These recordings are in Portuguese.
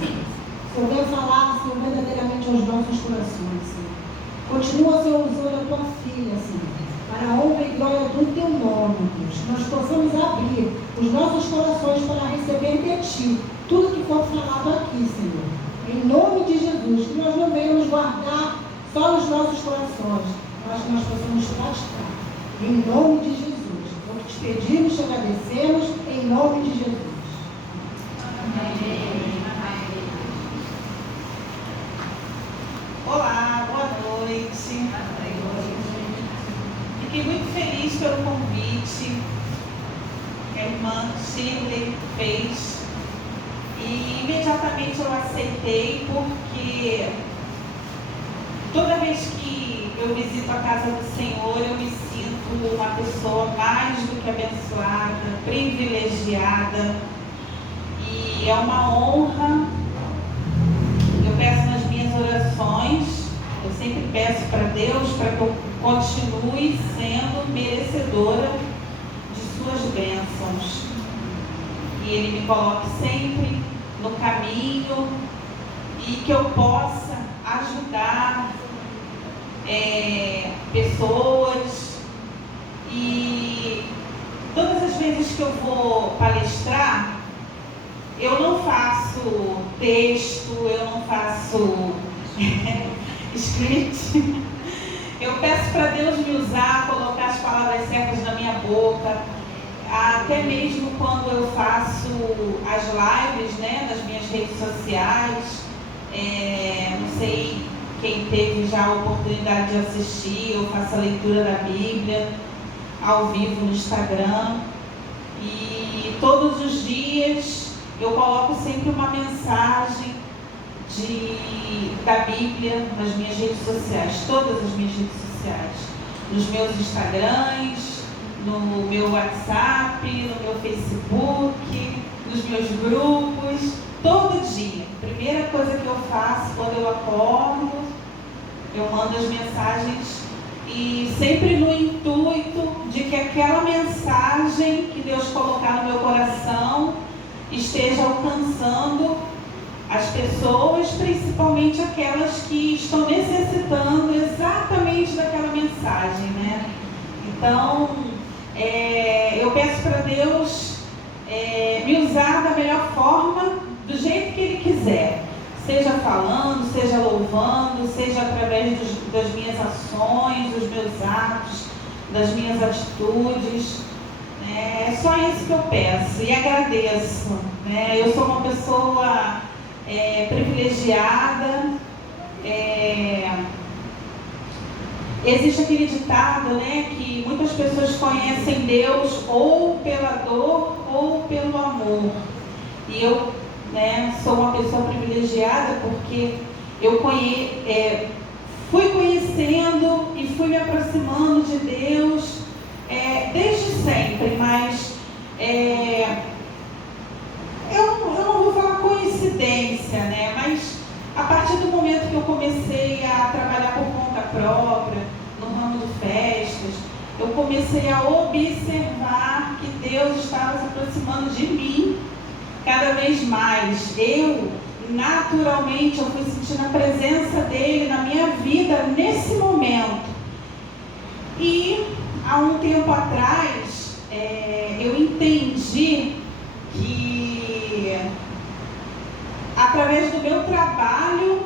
Senhor. O Senhor venha falar, Senhor, verdadeiramente aos nossos corações, Senhor. Continua, Senhor, usando a tua filha, Senhor, para a honra e glória do teu nome, Deus. Que nós possamos abrir os nossos corações para receber de ti tudo que for falado aqui, Senhor. Em nome de Jesus, que nós não venhamos guardar só nos nossos corações, mas que nós possamos praticar. Em nome de Jesus. Então, te pedimos, te agradecemos, em nome de Jesus. Amém. Olá, boa noite. Fiquei muito feliz pelo convite que a irmã Shirley fez e imediatamente eu aceitei, porque toda vez que eu visito a casa do Senhor eu me sinto uma pessoa mais do que abençoada, privilegiada, e é uma honra. Eu peço nas minhas orações, eu sempre peço para Deus para que eu continue sendo merecedora de suas bênçãos. E Ele me coloque sempre no caminho e que eu possa ajudar pessoas. E todas as vezes que eu vou palestrar, eu não faço texto, eu não faço script. Eu peço para Deus me usar, colocar as palavras certas na minha boca. Até mesmo quando eu faço as lives, né, nas minhas redes sociais, não sei quem teve já a oportunidade de assistir, eu faço a leitura da Bíblia ao vivo no Instagram. E todos os dias eu coloco sempre uma mensagem da Bíblia nas minhas redes sociais, todas as minhas redes sociais, nos meus Instagrams, no meu WhatsApp, no meu Facebook, nos meus grupos, todo dia. Primeira coisa que eu faço quando eu acordo, eu mando as mensagens, e sempre no intuito de que aquela mensagem que Deus colocar no meu coração esteja alcançando as pessoas, principalmente aquelas que estão necessitando exatamente daquela mensagem, né? Então, eu peço para Deus me usar da melhor forma, do jeito que Ele quiser. Seja falando, seja louvando, seja através das minhas ações, dos meus atos, das minhas atitudes. É só isso que eu peço e agradeço, né? Eu sou uma pessoa privilegiada. Existe aquele ditado, né, que muitas pessoas conhecem Deus ou pela dor ou pelo amor. E eu, né, sou uma pessoa privilegiada porque eu fui conhecendo e fui me aproximando de Deus desde sempre, mas eu não vou falar coincidência, né? Mas a partir do momento que eu comecei a trabalhar por conta própria, no ramo de festas, eu comecei a observar que Deus estava se aproximando de mim cada vez mais. Naturalmente, eu fui sentindo a presença dele na minha vida nesse momento. E há um tempo atrás, eu entendi que através do meu trabalho,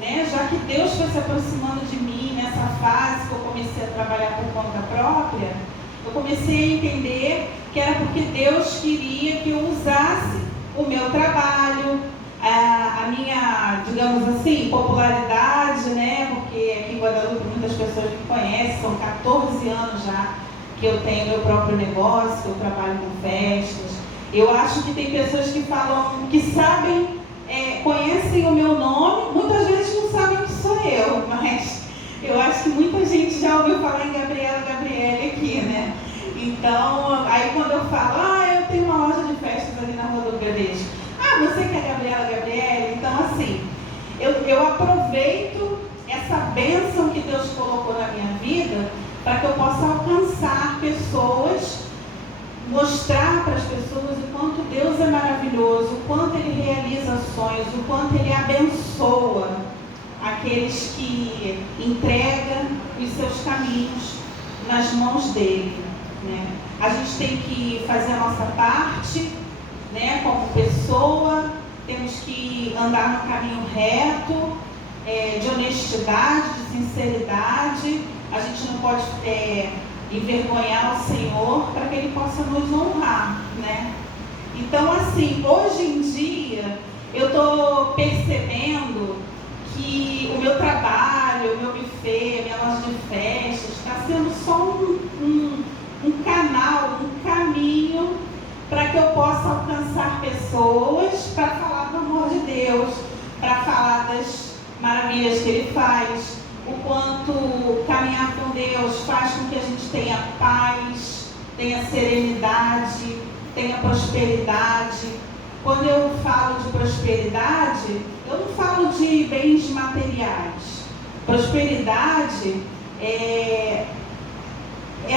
né, já que Deus foi se aproximando de mim nessa fase que eu comecei a trabalhar por conta própria, eu comecei a entender que era porque Deus queria que eu usasse o meu trabalho, a minha, digamos assim, popularidade, né, porque aqui em Guadalupe muitas pessoas me conhecem, são 14 anos já que eu tenho meu próprio negócio, eu trabalho com festas. Eu acho que tem pessoas que falam, que sabem, conhecem o meu nome, muitas vezes não sabem que sou eu, mas eu acho que muita gente já ouviu falar em Gabriele aqui, né? Então, aí quando eu falo, eu tenho uma loja de festas ali na Rua do Gradesco. Você que é Gabriele? Então, assim, eu aproveito essa bênção que Deus colocou na minha vida para que eu possa alcançar pessoas, mostrar para as pessoas o quanto Deus é maravilhoso, o quanto Ele realiza sonhos, Deus, o quanto Ele abençoa aqueles que entregam os seus caminhos nas mãos dele, né? A gente tem que fazer a nossa parte, né, como pessoa, temos que andar no caminho reto, de honestidade, de sinceridade. A gente não pode envergonhar o Senhor para que Ele possa nos honrar, né? Então, assim, hoje em dia, eu estou percebendo que o meu trabalho, o meu buffet, a minha loja de festas, está sendo só um canal, um caminho para que eu possa alcançar pessoas para falar do amor de Deus, para falar das maravilhas que Ele faz, o quanto caminhar com Deus faz com que a gente tenha paz, tenha serenidade, tenha prosperidade. Quando eu falo de prosperidade, eu não falo de bens materiais. Prosperidade é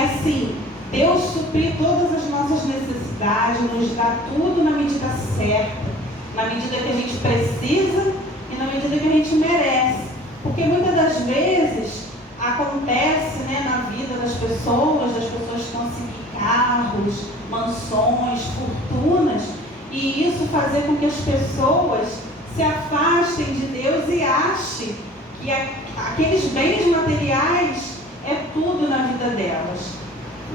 assim, Deus suprir todas as nossas necessidades, nos dá tudo na medida certa, na medida que a gente precisa e na medida que a gente merece. Porque muitas das vezes acontece, né, na vida das pessoas conseguir carros, mansões, fortunas, e isso fazer com que as pessoas se afastem de Deus e achem que aqueles bens materiais é tudo na vida delas,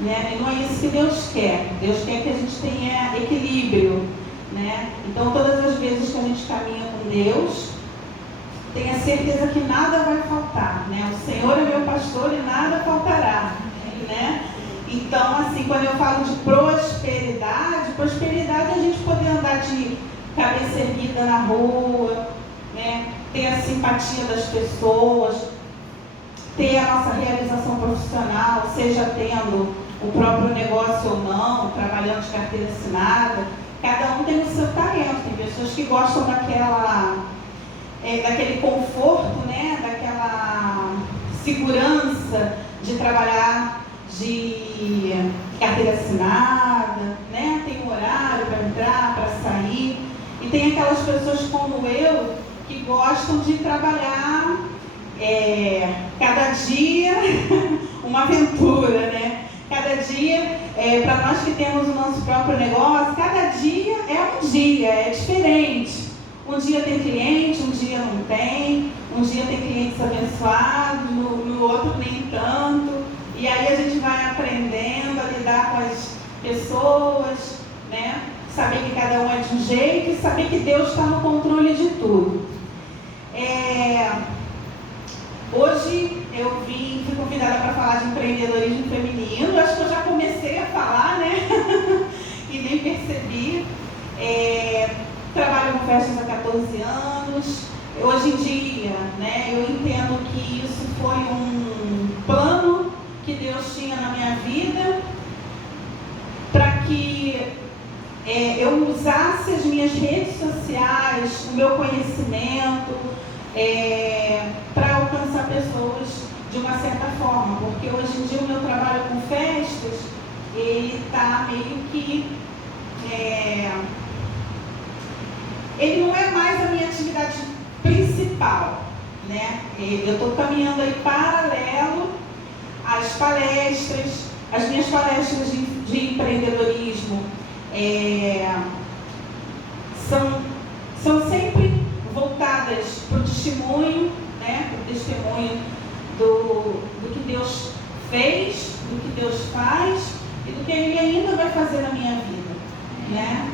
né? E não é isso que Deus quer. Deus quer que a gente tenha equilíbrio, né? Então, todas as vezes que a gente caminha com Deus, tenha certeza que nada vai faltar, né? O Senhor é meu pastor e nada faltará, né? Então, assim, quando eu falo de prosperidade é a gente poder andar de cabeça erguida na rua, né? Ter a simpatia das pessoas, ter a nossa realização profissional, seja tendo o próprio negócio ou não, trabalhando de carteira assinada. Cada um tem o seu talento. Tem pessoas que gostam daquele conforto, né? Daquela segurança de trabalhar de carteira assinada, né? Tem um horário para entrar, para sair. E tem aquelas pessoas como eu que gostam de trabalhar cada dia uma aventura, né? Cada dia, para nós que temos o nosso próprio negócio, cada dia é um dia, é diferente. Um dia tem cliente, um dia não tem, um dia tem clientes abençoados, no outro nem tanto. E aí a gente vai aprendendo a lidar com as pessoas, né? Saber que cada um é de um jeito e saber que Deus está no controle de tudo. Hoje eu fui convidada para falar de empreendedorismo feminino. Acho que eu já comecei a falar, né? E nem percebi. Trabalho com festas há 14 anos. Hoje em dia, né, eu entendo que isso foi um plano que Deus tinha na minha vida para que eu usasse as minhas redes sociais, o meu conhecimento, para alcançar pessoas de uma certa forma, porque hoje em dia o meu trabalho com festas, ele está meio que ele não é mais a minha atividade principal, né? Eu estou caminhando aí paralelo às palestras, as minhas palestras de empreendedorismo são sempre voltadas para o testemunho, né? Para o testemunho do que Deus fez, do que Deus faz e do que Ele ainda vai fazer na minha vida, né?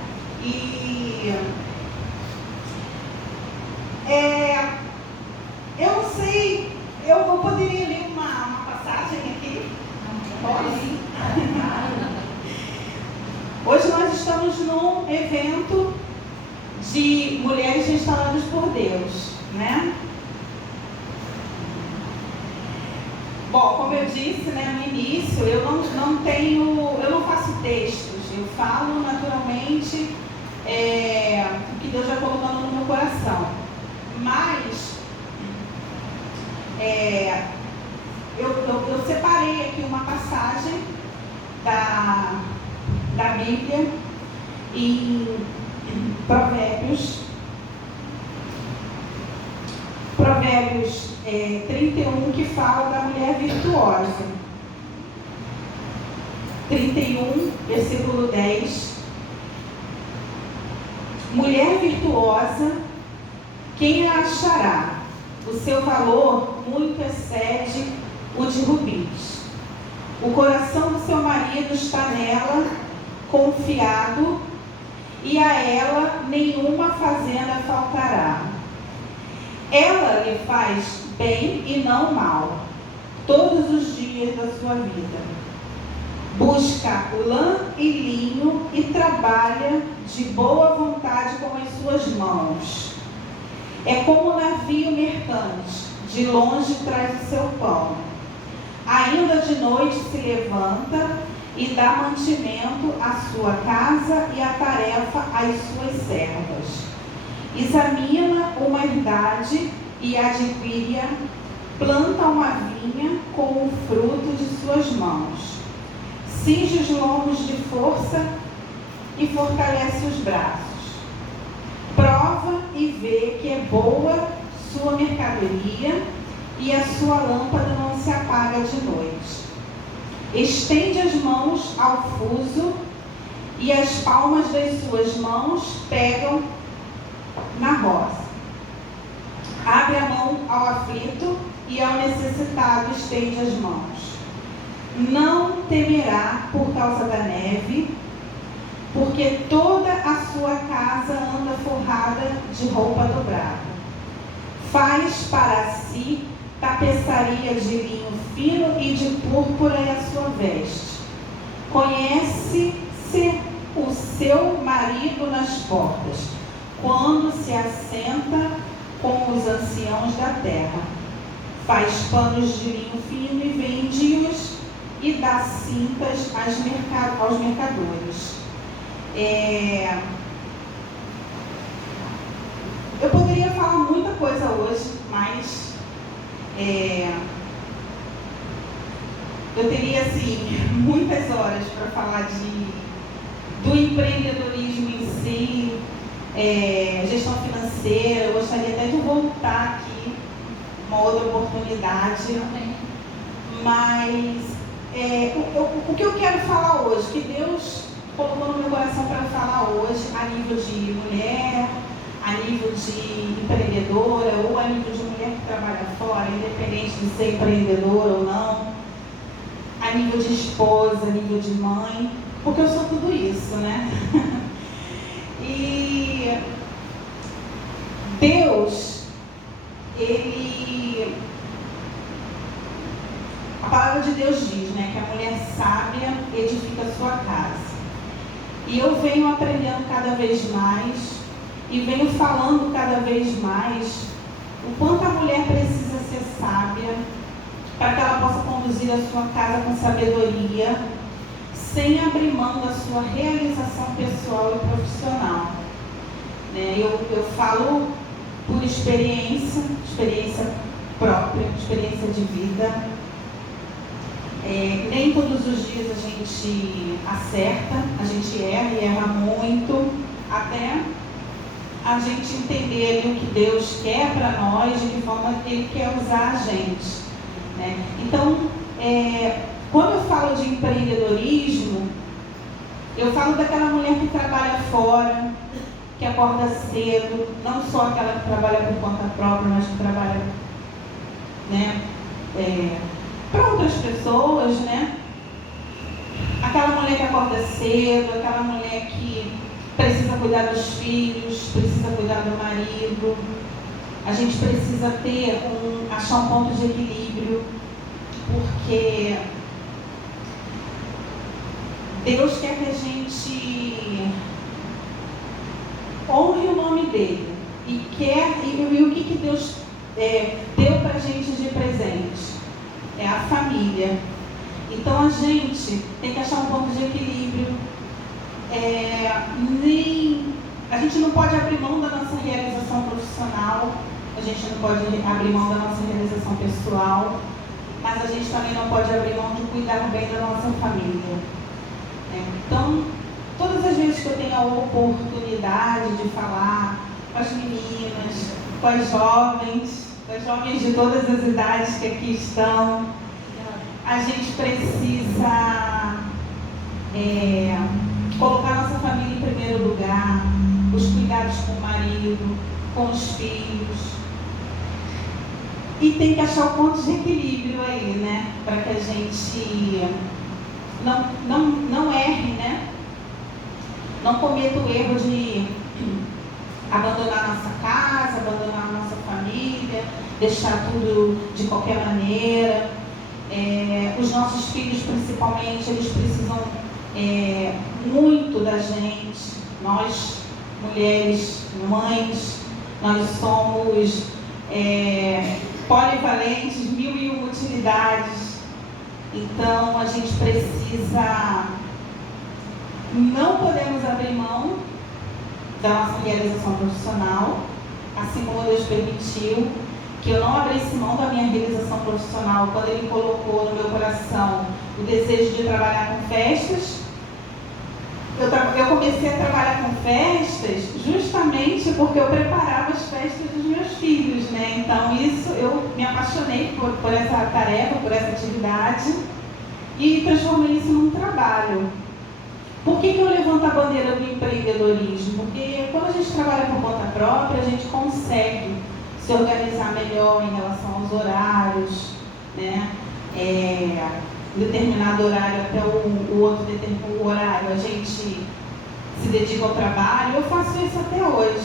Eu não sei, eu poderia ler uma passagem aqui? Pode? Hoje nós estamos num evento de mulheres restauradas por Deus, né? Bom, como eu disse, né, no início, eu não faço textos, eu falo naturalmente o que Deus vai colocando no meu coração. Mas eu separei aqui uma passagem da Bíblia em Provérbios, Provérbios 31, que fala da mulher virtuosa. 31, versículo 10. Mulher virtuosa, quem a achará? O seu valor muito excede o de rubis. O coração do seu marido está nela, confiado, e a ela nenhuma fazenda faltará. Ela lhe faz bem e não mal, todos os dias da sua vida. Busca lã e linho e trabalha de boa vontade com as suas mãos. É como um navio mercante, de longe traz o seu pão. Ainda de noite se levanta e dá mantimento à sua casa e a tarefa às suas servas. Examina uma herdade e adquire-a, planta uma vinha com o fruto de suas mãos. Cinge os lombos de força e fortalece os braços. Prova e vê que é boa sua mercadoria e a sua lâmpada não se apaga de noite. Estende as mãos ao fuso e as palmas das suas mãos pegam na roça. Abre a mão ao aflito e ao necessitado estende as mãos. Não temerá por causa da neve, porque toda a sua casa anda forrada de roupa dobrada. Faz para si tapeçaria de linho fino e de púrpura é a sua veste. Conhece-se o seu marido nas portas, quando se assenta com os anciãos da terra. Faz panos de linho fino e vende-os e dá cintas aos mercadores. Eu poderia falar muita coisa hoje, mas eu teria assim muitas horas para falar do empreendedorismo em si, gestão financeira. Eu gostaria até de voltar aqui uma outra oportunidade, mas o que eu quero falar hoje, que Deus colocou no meu coração para falar hoje, a nível de mulher, a nível de empreendedora, ou a nível de mulher que trabalha fora, independente de ser empreendedora ou não, a nível de esposa, a nível de mãe, porque eu sou tudo isso, né? E Deus, a palavra de Deus diz, né, que a mulher sábia edifica a sua casa. E eu venho aprendendo cada vez mais e venho falando cada vez mais o quanto a mulher precisa ser sábia para que ela possa conduzir a sua casa com sabedoria, sem abrir mão da sua realização pessoal e profissional. Eu falo por experiência própria, experiência de vida. Nem todos os dias a gente acerta, a gente erra e erra muito, até a gente entender ali o que Deus quer para nós, de que forma Ele quer usar a gente, né? Então, quando eu falo de empreendedorismo, eu falo daquela mulher que trabalha fora, que acorda cedo, não só aquela que trabalha por conta própria, mas que trabalha, né, para outras pessoas, né? Aquela mulher que acorda cedo, aquela mulher que precisa cuidar dos filhos, precisa cuidar do marido. A gente precisa achar um ponto de equilíbrio, porque Deus quer que a gente honre o nome dele e o que Deus deu para a gente de presente? É a família. Então a gente tem que achar um ponto de equilíbrio. A gente não pode abrir mão da nossa realização profissional, a gente não pode abrir mão da nossa realização pessoal, mas a gente também não pode abrir mão de cuidar bem da nossa família. Então, todas as vezes que eu tenho a oportunidade de falar com as meninas, com as jovens, das jovens de todas as idades que aqui estão. A gente precisa colocar nossa família em primeiro lugar, os cuidados com o marido, com os filhos. E tem que achar o ponto de equilíbrio aí, né? Para que a gente não erre, né? Não cometa o erro de abandonar nossa casa, abandonar nossa família, deixar tudo de qualquer maneira. Os nossos filhos, principalmente, eles precisam muito da gente. Nós, mulheres, mães, nós somos polivalentes, 1001 utilidades. Então, a gente precisa... Não podemos abrir mão da nossa realização profissional, assim como Deus permitiu que eu não abrisse mão da minha realização profissional quando Ele colocou no meu coração o desejo de trabalhar com festas. Eu comecei a trabalhar com festas justamente porque eu preparava as festas dos meus filhos, né? Então isso, eu me apaixonei por essa tarefa, por essa atividade e transformei isso num trabalho. Por que eu levanto a bandeira do empreendedorismo? Porque quando a gente trabalha por conta própria, a gente consegue se organizar melhor em relação aos horários, né? Determinado horário até o outro determinado horário, a gente se dedica ao trabalho. Eu faço isso até hoje.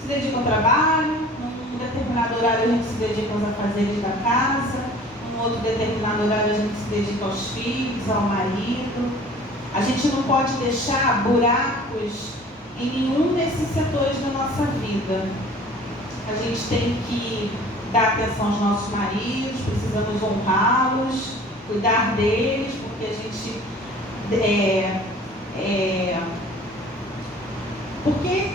Se dedica ao trabalho, num determinado horário a gente se dedica aos afazeres da casa, num outro determinado horário a gente se dedica aos filhos, ao marido. A gente não pode deixar buracos em nenhum desses setores da nossa vida. A gente tem que dar atenção aos nossos maridos, precisamos honrá-los, cuidar deles, porque a gente... porque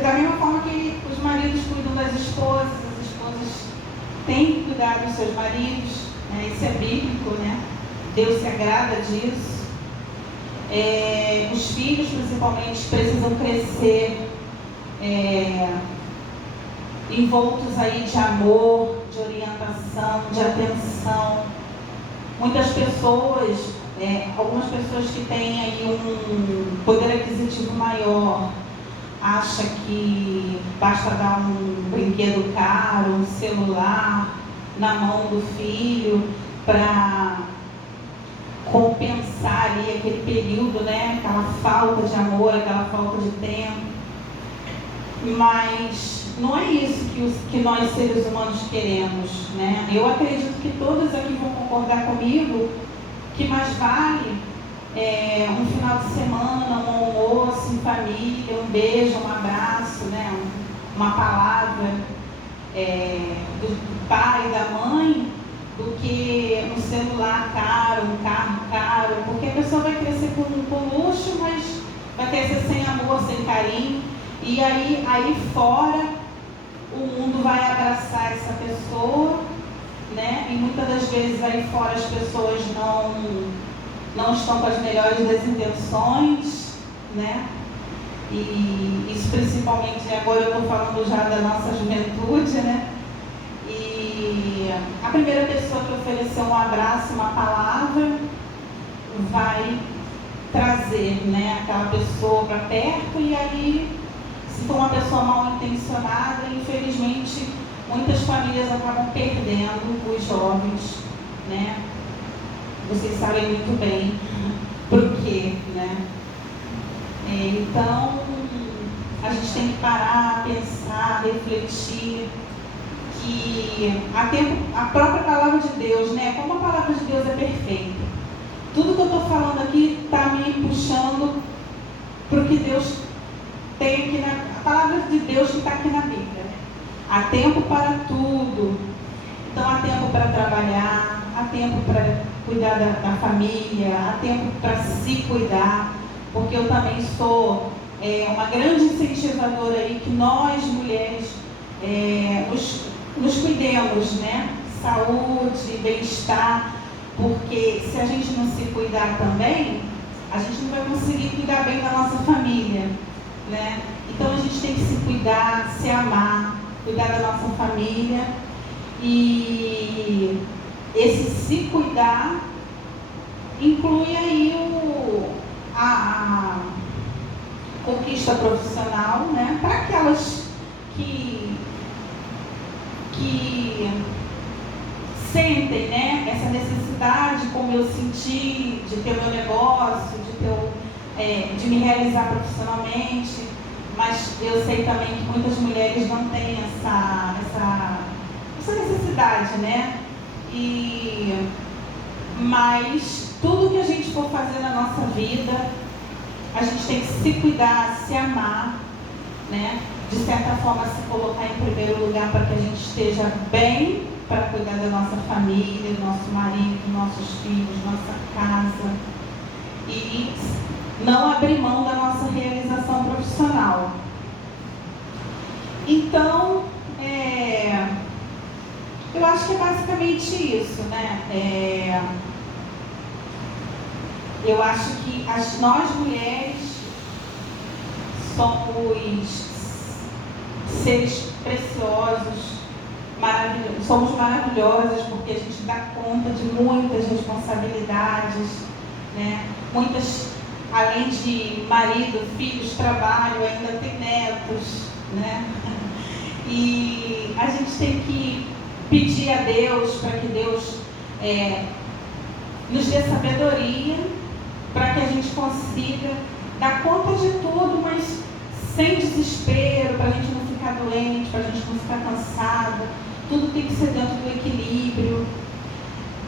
da mesma forma que os maridos cuidam das esposas, as esposas têm que cuidar dos seus maridos, né? Isso é bíblico, né? Deus se agrada disso. Os filhos, principalmente, precisam crescer envoltos aí de amor, de orientação, de atenção. Muitas pessoas, algumas pessoas que têm aí um poder aquisitivo maior, acham que basta dar um brinquedo caro, um celular na mão do filho para compensar ali aquele período, né? Aquela falta de amor, aquela falta de tempo. Mas não é isso que nós seres humanos queremos, né? Eu acredito que todos aqui vão concordar comigo que mais vale um final de semana, um almoço em família, um beijo, um abraço, né? Uma palavra do pai e da mãe, do que um celular caro, um carro caro, porque a pessoa vai crescer com luxo, mas vai crescer sem amor, sem carinho, e aí fora o mundo vai abraçar essa pessoa, né? E muitas das vezes aí fora as pessoas não estão com as melhores das intenções, né? E isso principalmente, agora eu estou falando já da nossa juventude, né? E a primeira pessoa que oferecer um abraço, uma palavra, vai trazer, né, aquela pessoa para perto. E aí, se for uma pessoa mal intencionada, infelizmente, muitas famílias acabam perdendo os jovens, né? Vocês sabem muito bem por quê, né? Então, a gente tem que parar, pensar, refletir, que a própria palavra de Deus, né? Como a palavra de Deus é perfeita. Tudo que eu estou falando aqui está me puxando para o que Deus tem aqui a palavra de Deus que está aqui na Bíblia. Há tempo para tudo. Então há tempo para trabalhar, há tempo para cuidar da família, há tempo para se cuidar, porque eu também sou uma grande incentivadora aí que nós mulheres nos cuidemos, né? Saúde, bem-estar, porque se a gente não se cuidar também, a gente não vai conseguir cuidar bem da nossa família, né? Então a gente tem que se cuidar, se amar, cuidar da nossa família E esse se cuidar inclui aí a conquista profissional, né? Para aquelas que sentem, né, essa necessidade, como eu senti, de ter meu negócio, de me realizar profissionalmente, mas eu sei também que muitas mulheres não têm essa necessidade, né? Mas tudo que a gente for fazer na nossa vida, a gente tem que se cuidar, se amar, né? De certa forma, se colocar em primeiro lugar para que a gente esteja bem, para cuidar da nossa família, do nosso marido, dos nossos filhos, nossa casa. E não abrir mão da nossa realização profissional. Então, eu acho que é basicamente isso, né? Eu acho que nós mulheres somos seres preciosos, somos maravilhosas porque a gente dá conta de muitas responsabilidades, né? Muitas, além de marido, filhos, trabalho, ainda tem netos, né? E a gente tem que pedir a Deus para que Deus nos dê sabedoria para que a gente consiga dar conta de tudo, mas sem desespero, para a gente não ficar doente, para a gente não ficar cansado. Tudo tem que ser dentro do equilíbrio.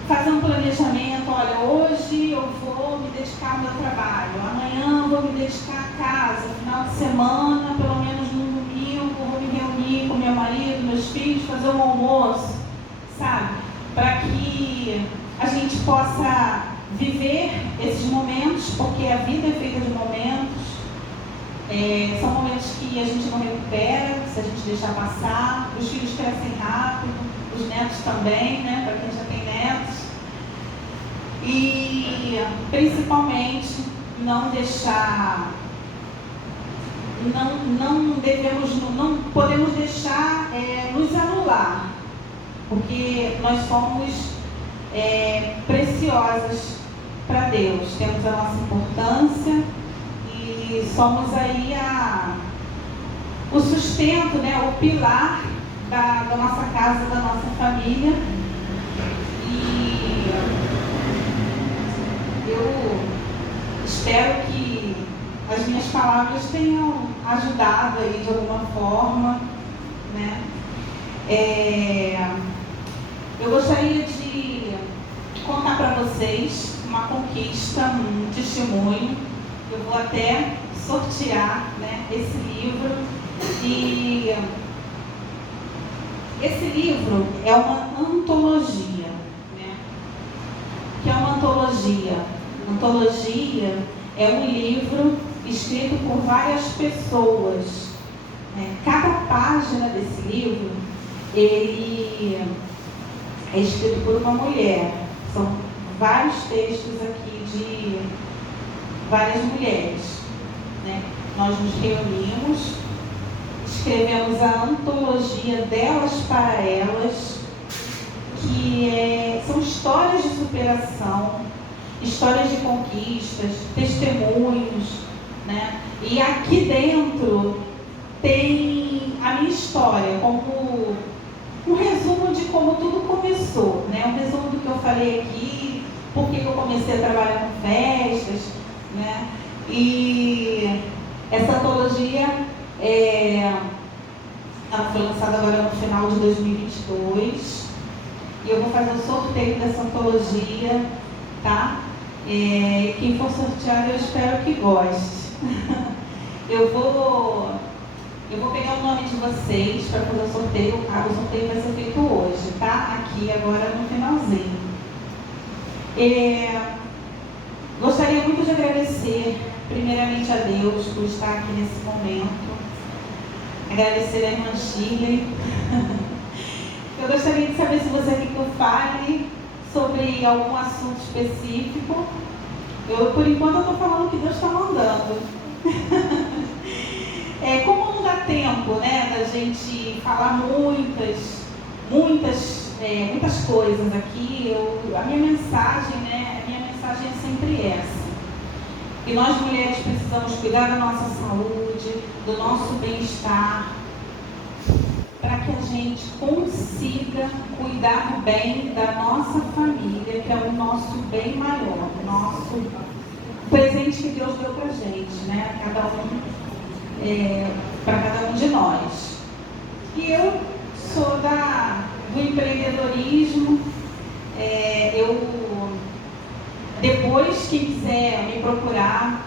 Fazer um planejamento, olha, hoje eu vou me dedicar ao meu trabalho, amanhã eu vou me dedicar à casa, final de semana, pelo menos no domingo, eu vou me reunir com meu marido, meus filhos, fazer um almoço, sabe? Para que a gente possa viver esses momentos, porque a vida é feita de momentos. São momentos que a gente não recupera, se a gente deixar passar. Os filhos crescem rápido, os netos também, né? Para quem já tem netos. E principalmente não podemos deixar nos anular, porque nós somos preciosas para Deus, temos a nossa importância e somos aí o sustento, né, o pilar da nossa casa, da nossa família. E eu espero que as minhas palavras tenham ajudado aí de alguma forma, né? Eu gostaria de contar para vocês uma conquista, um testemunho. Eu vou até sortear, né, esse livro. E esse livro é uma antologia, né? O que é uma antologia? Antologia é um livro escrito por várias pessoas, né? Cada página desse livro, ele é escrito por uma mulher. São vários textos aqui de várias mulheres, né? Nós nos reunimos, escrevemos a antologia Delas para Elas, que são histórias de superação, histórias de conquistas, testemunhos, né? E aqui dentro tem a minha história, como um resumo de como tudo começou, né? Um resumo do que eu falei aqui, por que eu comecei a trabalhar com festas, né? E essa antologia ela foi lançada agora no final de 2022 e eu vou fazer o sorteio dessa antologia, tá? Quem for sorteado, eu espero que goste. Eu vou pegar o nome de vocês para fazer o sorteio. O sorteio vai ser feito hoje, tá? Aqui agora no finalzinho. Gostaria muito de agradecer primeiramente a Deus por estar aqui nesse momento. Agradecer a irmã Shirley. Eu gostaria de saber se você quer que eu fale sobre algum assunto específico. Por enquanto, eu estou falando o que Deus está mandando. Como não dá tempo, né, da gente falar muitas muitas coisas aqui. A minha mensagem, né? A minha mensagem é sempre essa. E nós mulheres precisamos cuidar da nossa saúde, do nosso bem-estar, para que a gente consiga cuidar bem da nossa família, que é o nosso bem maior, o nosso presente que Deus deu para a gente, né? Para cada um de nós. E eu sou do empreendedorismo. Depois, quem quiser me procurar,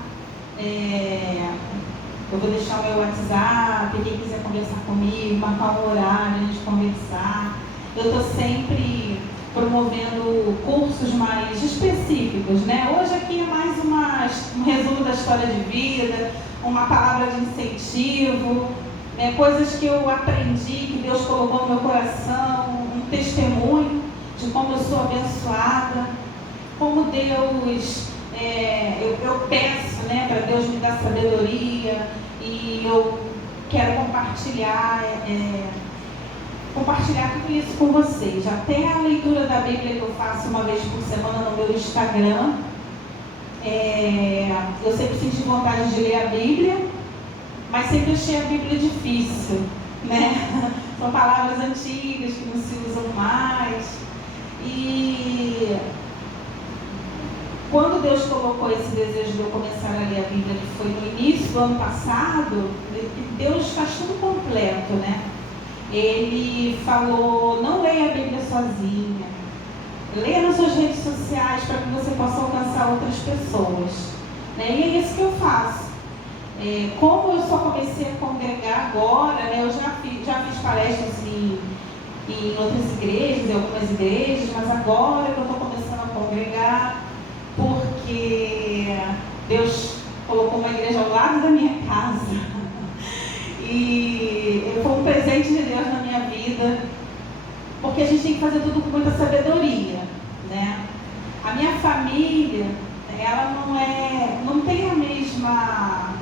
eu vou deixar o meu WhatsApp, quem quiser conversar comigo, marcar um horário, a gente conversar. Eu estou sempre promovendo cursos mais específicos, né? Hoje aqui é mais um resumo da história de vida, uma palavra de incentivo, né? Coisas que eu aprendi, que Deus colocou no meu coração, um testemunho de como eu sou abençoada, como Deus, eu peço, né, para Deus me dar sabedoria, e eu quero compartilhar tudo isso com vocês. Até a leitura da Bíblia que eu faço uma vez por semana no meu Instagram, eu sempre senti vontade de ler a Bíblia, mas sempre achei a Bíblia difícil, né? São palavras antigas que não se usam mais. E quando Deus colocou esse desejo de eu começar a ler a Bíblia, que foi no início do ano passado, Deus faz tudo completo, né? Ele falou, não leia a Bíblia sozinha, leia nas suas redes sociais para que você possa alcançar outras pessoas, né? E é isso que eu faço. Como eu só comecei a congregar agora, né? Eu já fiz palestras em outras igrejas, em algumas igrejas, mas agora que eu estou começando a congregar, porque Deus colocou uma igreja ao lado da minha casa e foi um presente de Deus na minha vida, porque a gente tem que fazer tudo com muita sabedoria, né? A minha família, ela não tem a mesma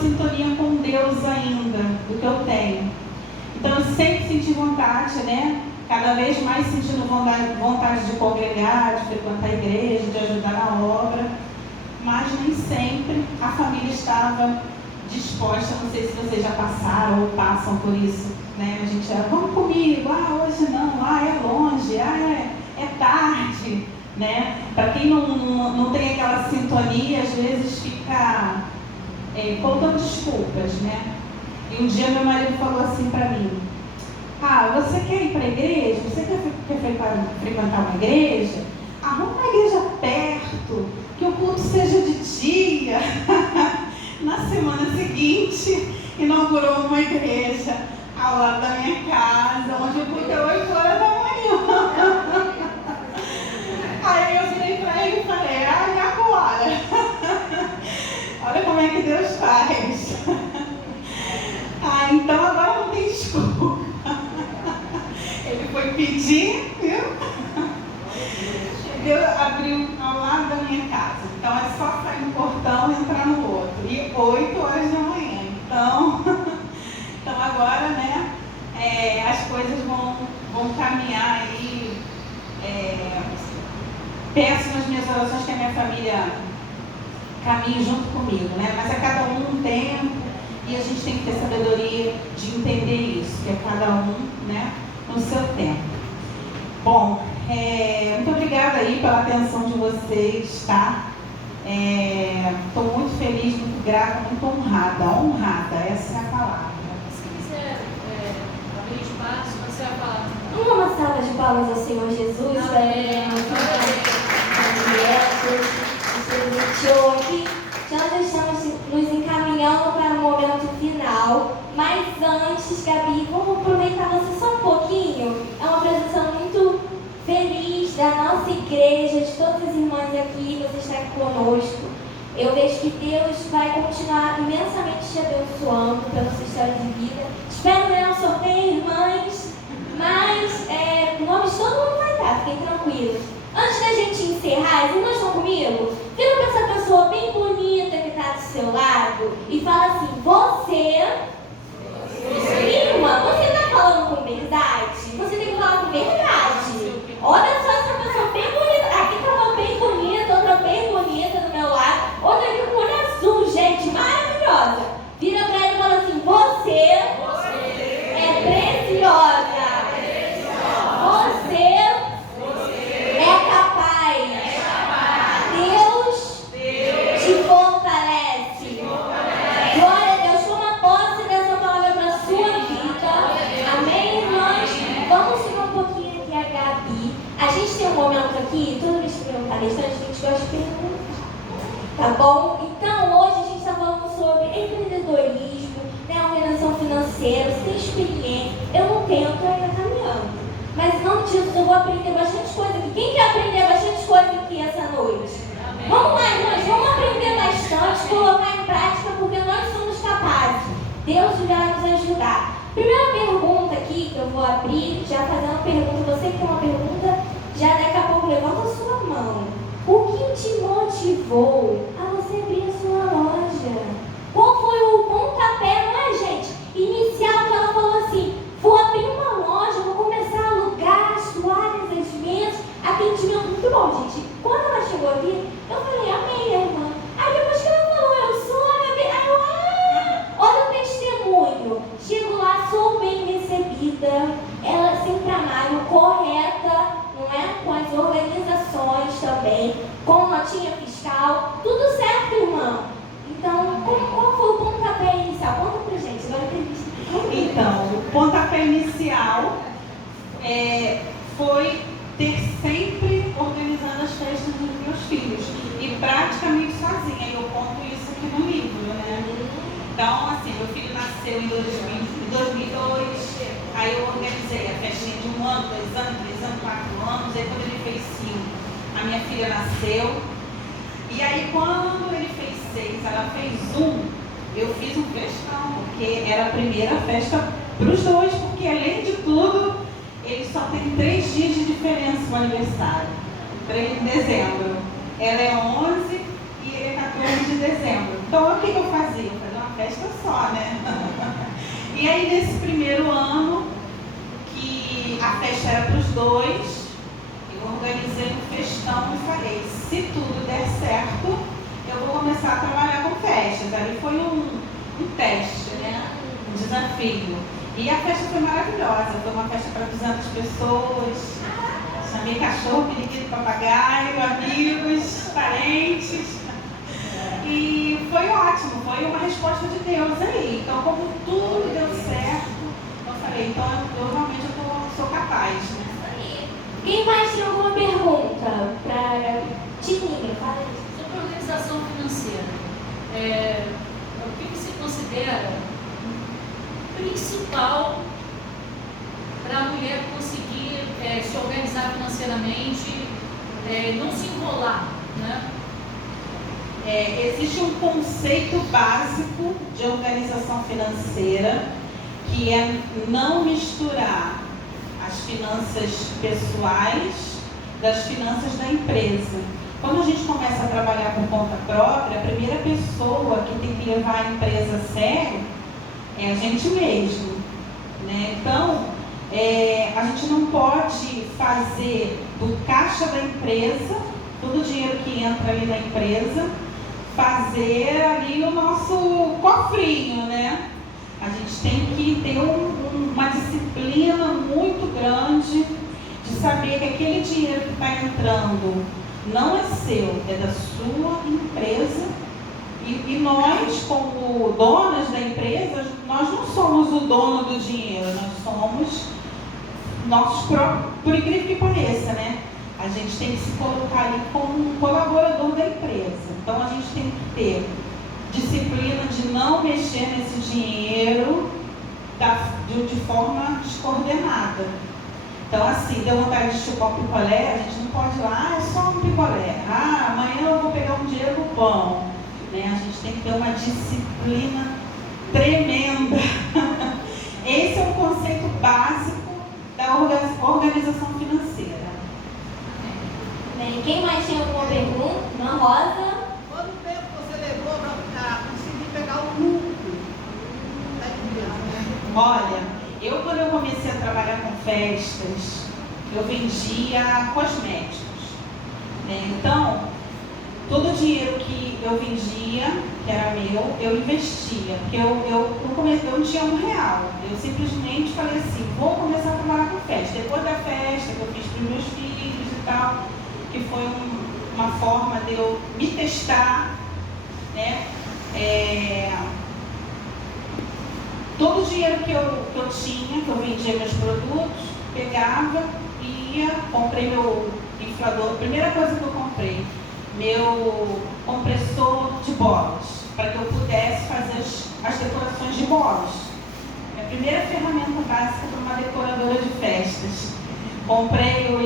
sintonia com Deus ainda do que eu tenho. Então eu sempre senti vontade, né? Cada vez mais sentindo vontade de congregar, de frequentar a igreja, de ajudar na obra, mas nem sempre a família estava disposta. Não sei se vocês já passaram ou passam por isso, né? A gente vamos comigo, hoje não, é longe, é tarde, né? Para quem não tem aquela sintonia, às vezes fica contando desculpas, né? E um dia meu marido falou assim para mim, você quer ir para a igreja? Você quer frequentar uma igreja? Arruma uma igreja perto, que o culto seja de dia. Na semana seguinte, inaugurou uma igreja ao lado da minha casa, onde o culto é 8 horas da manhã. Aí eu virei para ele e falei, e agora? Olha como é que Deus faz. Então agora não tem desculpa. Ele foi pedir, viu? Deus abriu ao lado da minha casa. Então é só sair no portão e entrar no outro. E 8 horas da manhã. Então agora, né, as coisas vão caminhar aí. Peço nas minhas orações que a minha família caminhe junto comigo, né? Mas a cada um tempo, e a gente tem que ter sabedoria de entender isso, que é cada um, né, no seu tempo. Bom, muito obrigada aí pela atenção de vocês, tá? Estou muito feliz, muito grata, muito honrada, essa é a palavra. Se quiser abrir espaço, você vai falar. Uma salva de palmas ao Senhor Jesus. Aqui. Já nós estamos nos encaminhando para o momento final, mas antes, Gabi, vamos aproveitar você só um pouquinho. É uma apresentação muito feliz da nossa igreja, de todas as irmãs aqui, você está aqui conosco. Eu vejo que Deus vai continuar imensamente te abençoando pela sua história de vida. Espero ganhar um sorteio, irmãs, mas o nome de todo mundo vai dar, fiquem tranquilos. Antes da gente encerrar, as irmãs estão comigo? Vira para essa pessoa bem bonita que está do seu lado e fala assim, irmã, você está falando com verdade? Você tem que falar com verdade. preciosa. Você é capaz. Deus te fortalece. Glória a Deus. Toma posse dessa palavra para a sua vida. Amém, irmãs? Vamos subir um pouquinho aqui a Gabi. A gente tem um momento aqui, toda vez que vem um palestrante, a gente gosta de perguntar. Tá bom? Então, hoje a gente está falando sobre empreendedorismo, né, organização financeira. Você tem experiência. Eu não tenho, eu estou ainda caminhando. Mas não disso, eu vou aprender bastante coisa aqui. Quem quer aprender bastante coisa aqui essa noite? Amém. Vamos lá, irmãos, vamos aprender bastante, colocar em prática, porque nós somos capazes. Deus vai nos ajudar. Primeira pergunta aqui que eu vou abrir, já fazendo a pergunta, você que tem uma pergunta, já daqui a pouco levanta a sua mão. O que te motivou a você abrir a sua loja? Qual foi o pontapé, não é, gente? Inicial, que ela falou assim, vou abrir uma loja, vou começar a alugar as toalhas, as mesas, atendimento muito bom, gente. Quando ela chegou aqui, eu falei, amei, irmã. Aí depois que ela falou, eu sou a Gabi, aí eu, olha o testemunho. Chego lá, sou bem recebida, ela sempre amável, correta, não é? Com as organizações também, com notinha fiscal, tudo certo, irmã? Então, qual foi o pontapé inicial? Conta pra gente, agora entrevista. Então, o pontapé inicial foi ter sempre organizando as festas dos meus filhos. E praticamente sozinha. Eu conto isso aqui no livro, né? Então, assim, meu filho nasceu em 2002. Aí eu organizei a festinha de 1 ano, 2 anos, 3 anos, 4 anos. Aí quando ele fez 5, a minha filha nasceu. E aí quando ele fez 6, ela fez 1, eu fiz um festão, porque era a primeira festa para os dois, porque além de tudo, eles só têm 3 dias de diferença no aniversário. 3 de dezembro. Ela é 11 e ele é 14 de dezembro. Então o que eu fazia? Eu fazia uma festa só, né? E aí nesse primeiro ano, que a festa era para os dois, eu organizei um festão e falei, se tudo der certo, eu vou começar a trabalhar com festas. Ali foi um teste, né? Um desafio. E a festa foi maravilhosa, foi uma festa para 200 pessoas. Chamei cachorro, periquito, papagaio, amigos, parentes. E foi ótimo, foi uma resposta de Deus aí. Então, como tudo deu certo, eu falei, então eu realmente sou capaz, né? Quem mais tem alguma pergunta para Tininha? Fala aí. Sobre a organização financeira, o que você considera principal para a mulher conseguir se organizar financeiramente, não se enrolar, né? Existe um conceito básico de organização financeira que é não misturar as finanças pessoais das finanças da empresa. Quando a gente começa a trabalhar por conta própria, a primeira pessoa que tem que levar a empresa a sério é a gente mesmo, né? Então, a gente não pode fazer do caixa da empresa, todo o dinheiro que entra ali na empresa, fazer ali o nosso cofrinho, né? A gente tem que ter uma disciplina muito grande de saber que aquele dinheiro que está entrando não é seu, é da sua empresa. E nós, como donas da empresa, nós não somos o dono do dinheiro, nós somos nossos próprios, por incrível que pareça, né? A gente tem que se colocar ali como um colaborador da empresa. Então a gente tem que ter disciplina de não mexer nesse dinheiro de forma descoordenada. Então assim, deu vontade de chupar um picolé, a gente não pode ir lá, é só um picolé. Amanhã eu vou pegar um dinheiro no pão. Né? A gente tem que ter uma disciplina tremenda. Esse é o conceito básico da organização financeira. Bem, quem mais tem alguma pergunta? Uma Rosa? Quanto tempo você levou para conseguir pegar o lucro da empresa? Olha, quando eu comecei a trabalhar com festas, eu vendia cosméticos. Né? Então, todo o dinheiro que eu vendia, que era meu, eu investia. Porque eu não tinha R$1. Eu simplesmente falei assim, vou que foi uma forma de eu me testar, né? Todo o dinheiro que eu tinha, que eu vendia meus produtos, pegava e ia, comprei meu inflador. A primeira coisa que eu comprei, meu compressor de bolas, para que eu pudesse fazer as decorações de bolas. Minha primeira ferramenta básica para uma decoradora de festas. Comprei o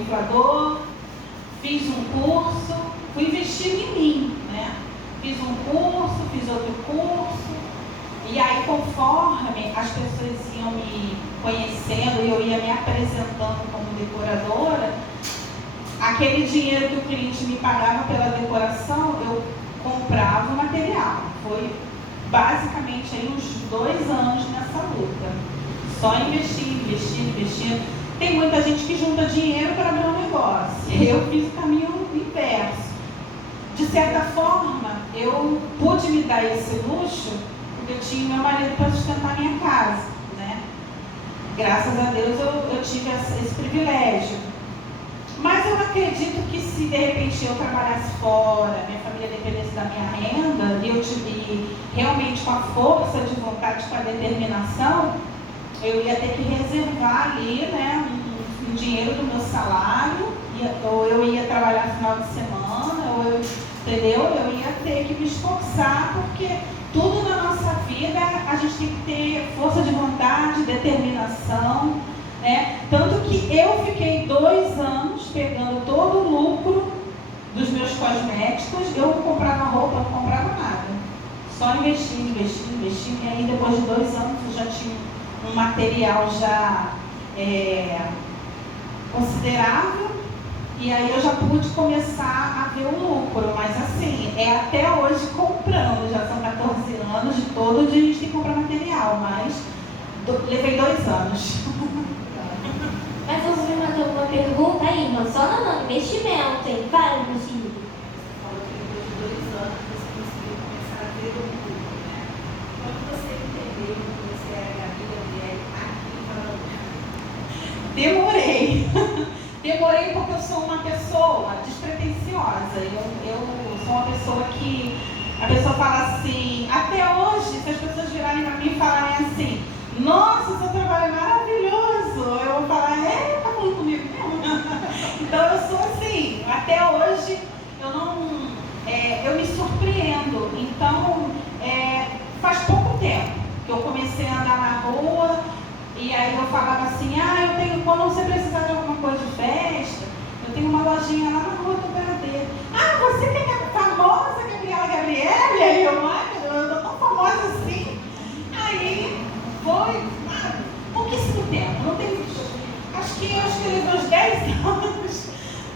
inflador, fiz um curso, fui investindo em mim, né? Fiz um curso, fiz outro curso, e aí conforme as pessoas iam me conhecendo e eu ia me apresentando como decoradora, aquele dinheiro que o cliente me pagava pela decoração, eu comprava o material. Foi basicamente aí uns 2 anos nessa luta. Só investindo. Tem muita gente que junta dinheiro para abrir um negócio. Eu fiz o caminho inverso. De certa forma, eu pude me dar esse luxo porque eu tinha meu marido para sustentar minha casa, né? Graças a Deus eu tive esse privilégio. Mas eu acredito que se de repente eu trabalhasse fora, minha família dependesse da minha renda, e eu tive realmente com a força de vontade, com a determinação, eu ia ter que reservar ali, né, um dinheiro do meu salário, ou eu ia trabalhar no final de semana, ou eu ia ter que me esforçar, porque tudo na nossa vida a gente tem que ter força de vontade, determinação, né? Tanto que eu fiquei 2 anos pegando todo o lucro dos meus cosméticos, eu não comprava roupa, não comprava nada. Só investindo, e aí depois de 2 anos eu já tinha um material já considerável, e aí eu já pude começar a ver o lucro, mas assim, até hoje comprando, já são 14 anos, de todo dia a gente tem que comprar material, mas levei 2 anos. Mas você me mandou uma pergunta aí, não só no investimento, tem vários motivos. Você falou que depois de 2 anos você conseguiu começar a ver o lucro, né? Quando você entendeu que você era Gabriela aqui falando? Demorei porque eu sou uma pessoa despretensiosa. Eu sou uma pessoa que a pessoa fala assim, até hoje, se as pessoas virarem para mim e falarem assim, nossa, o seu trabalho é maravilhoso, eu vou falar, tá falando comigo mesmo? Então eu sou assim, até hoje eu me surpreendo. Então faz pouco tempo que eu comecei a andar na rua e aí eu falava assim, quando você precisar de alguma coisa de festa, eu tenho uma lojinha lá na rua do Beradeiro. Você que é famosa, Gabriela? E aí eu tô tão famosa assim. Aí foi pouquíssimo tempo, não tem, acho que eu levei uns 10 anos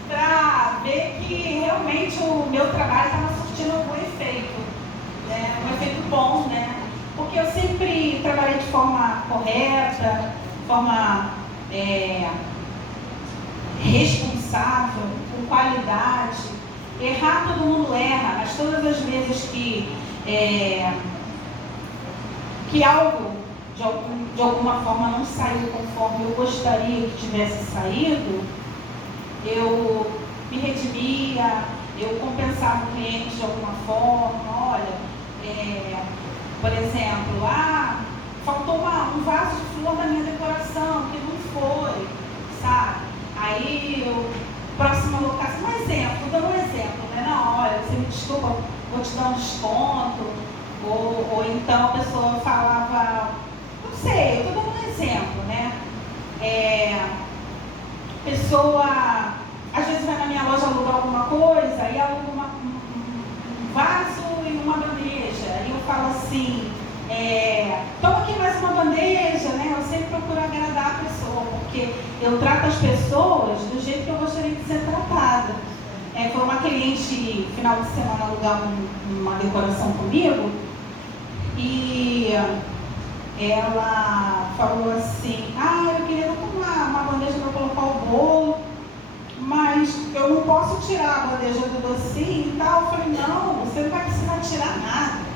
para ver que realmente o meu trabalho estava surtindo algum efeito, né? Um efeito bom, né? Porque eu sempre trabalhei de forma correta, de forma responsável, com qualidade. Errar todo mundo erra, mas todas as vezes que algo de alguma forma não saiu conforme eu gostaria que tivesse saído, eu me redimia, eu compensava o cliente de alguma forma. Olha, por exemplo, faltou um vaso de flor na minha decoração, que não foi, sabe? Aí próxima locação, dando um exemplo, né? Não, olha, você me desculpa, vou te dar um desconto, ou então a pessoa falava, não sei, eu estou dando um exemplo, né? Pessoa, às vezes vai na minha loja alugar alguma coisa, aí aluga um vaso e uma bandeja, e eu falo assim, toma aqui mais uma bandeja, né? Eu sempre procuro agradar a pessoa, porque eu trato as pessoas do jeito que eu gostaria de ser tratada. Foi uma cliente, final de semana, alugar uma decoração comigo, e ela falou assim, eu queria uma bandeja para colocar o bolo, mas eu não posso tirar a bandeja do docinho e tal. Eu falei, não, você não vai precisar tirar nada.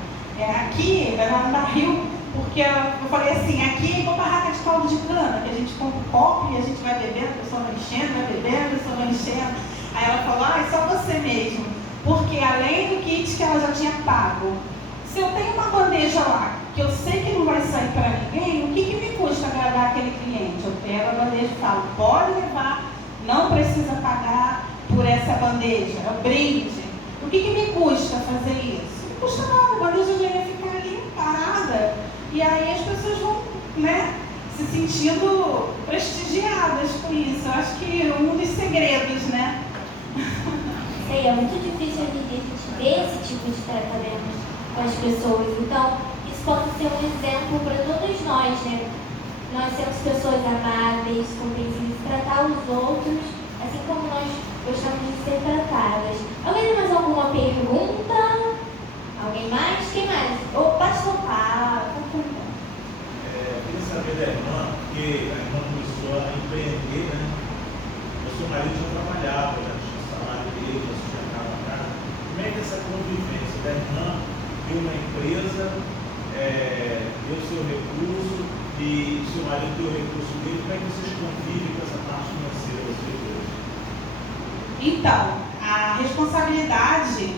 Aqui, vai lá no barril, porque eu falei assim, aqui é igual barraca de caldo de cana, que a gente compra um copo e a gente vai bebendo, a pessoa vai enchendo, vai bebendo, a pessoa vai enchendo. Aí ela falou, só você mesmo. Porque além do kit que ela já tinha pago, se eu tenho uma bandeja lá, que eu sei que não vai sair para ninguém, o que me custa agradar aquele cliente? Eu pego a bandeja e falo, pode levar, não precisa pagar por essa bandeja, é o brinde. O que me custa fazer isso? Não custa nada, a bandeja já ia ficar ali parada. E aí as pessoas vão, né, se sentindo prestigiadas com isso. Eu acho que um dos segredos, né? Sei, é muito difícil hoje em dia a gente ver esse tipo de tratamento com as pessoas. Então, isso pode ser um exemplo para todos nós, né? Nós temos pessoas amáveis, compreensíveis, tratar os outros assim como nós gostamos de ser tratadas. Alguém tem mais alguma pergunta? Alguém mais? Quem mais? Ou pastor Paulo? Eu queria saber da irmã, porque a irmã começou a empreender, né? O seu marido já trabalhava, já tinha o salário dele, já sustentava a casa. Como é que é essa convivência da irmã ter uma empresa, ter o seu recurso e o seu marido ter o recurso dele? Como é que vocês convivem com essa parte financeira dos dois? Então, a responsabilidade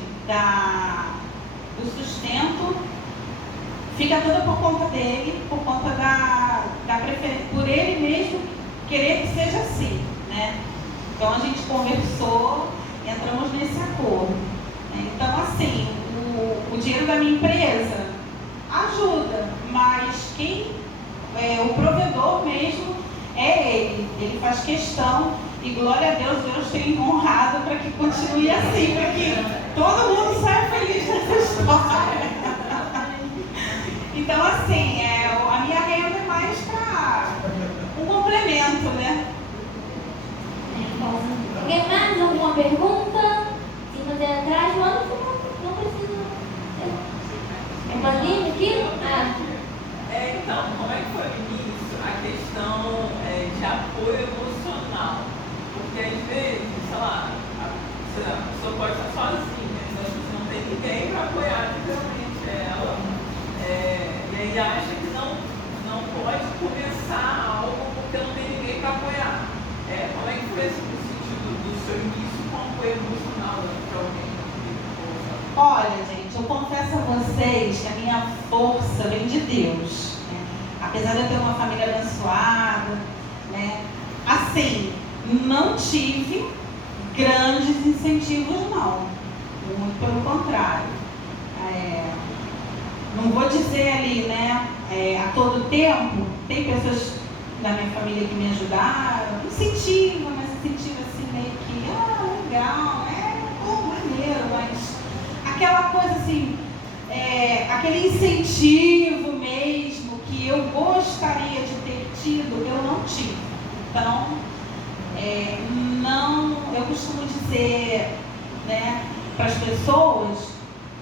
do sustento fica toda por conta dele, por conta da preferência, por ele mesmo querer que seja assim, né? Então a gente conversou, entramos nesse acordo. Então, assim, o dinheiro da minha empresa ajuda, mas o provedor mesmo é ele. Ele faz questão e glória a Deus, Deus tem honrado para que continue assim, para que todo mundo saia feliz dessa história. Então, assim, a minha renda é mais para um complemento, né? Alguém mais? Alguma pergunta? Se fazer atrás, não precisa. É bandinho aqui? Então, como é que foi no início a questão de apoio emocional? Porque às vezes, sei lá, a pessoa pode estar sozinha, então você não tem ninguém para apoiar literalmente ela. E aí acha que não pode começar algo porque não tem ninguém para apoiar. Como é que foi esse sentido do seu início com apoio emocional para alguém? Olha, gente, eu confesso a vocês que a minha força vem de Deus, né? Apesar de eu ter uma família abençoada, né? Assim, não tive grandes incentivos, não. Muito pelo contrário. Não vou dizer ali, né, a todo tempo, tem pessoas da minha família que me ajudaram, incentivam, mas incentivo assim meio que, legal, maneiro, mas aquela coisa assim, aquele incentivo mesmo que eu gostaria de ter tido, eu não tive. Então, eu costumo dizer, né, para as pessoas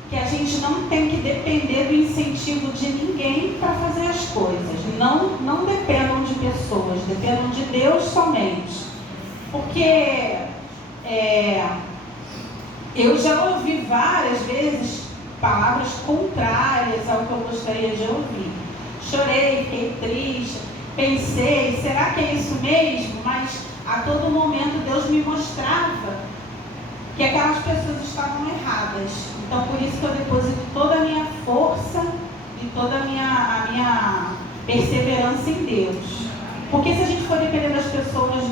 que a gente não tem que depender do incentivo de ninguém para fazer as coisas. Não dependam de pessoas, dependam de Deus somente. Porque eu já ouvi várias vezes palavras contrárias ao que eu gostaria de ouvir. Chorei, fiquei triste, pensei, será que é isso mesmo? Mas a todo momento Deus me mostrava que aquelas pessoas estavam erradas. Então, por isso que eu deposito toda a minha força e toda a minha perseverança em Deus. Porque se a gente for depender das pessoas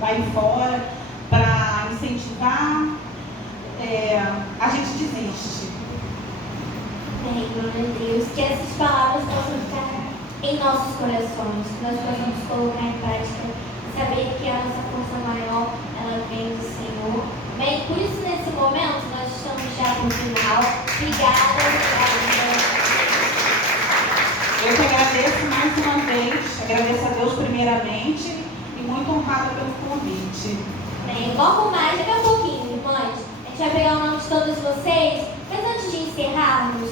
aí fora para incentivar, a gente desiste. Amém, glória a Deus. Que essas palavras possam ficar em nossos corações, que nós possamos colocar em prática e saber que a nossa força maior, ela vem do Senhor. Bem, por isso nesse momento nós estamos já no final. Obrigada. Eu que agradeço mais uma vez, agradeço a Deus primeiramente e muito honrada pelo convite. Bem, logo mais, daqui a pouquinho, irmãs, a gente vai pegar o nome de todos vocês, mas antes de encerrarmos,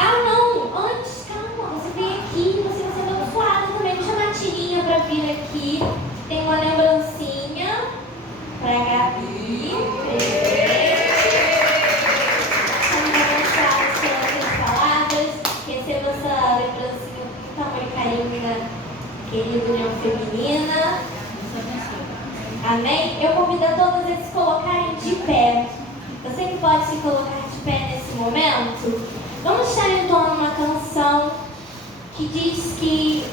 antes, calma, você vem aqui, você vai ser abençoada também, vou chamar a Tirinha para vir aqui, tem uma lembrancinha para a Gabi, estamos abençoados pelas suas palavras, receba essa lembrancinha com muito amor e carinho da querida União Feminina. Amém? Eu convido a todos a se colocarem de pé. Você que pode se colocar de pé nesse momento, vamos estar entoando uma canção que diz que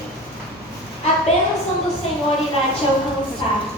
a bênção do Senhor irá te alcançar.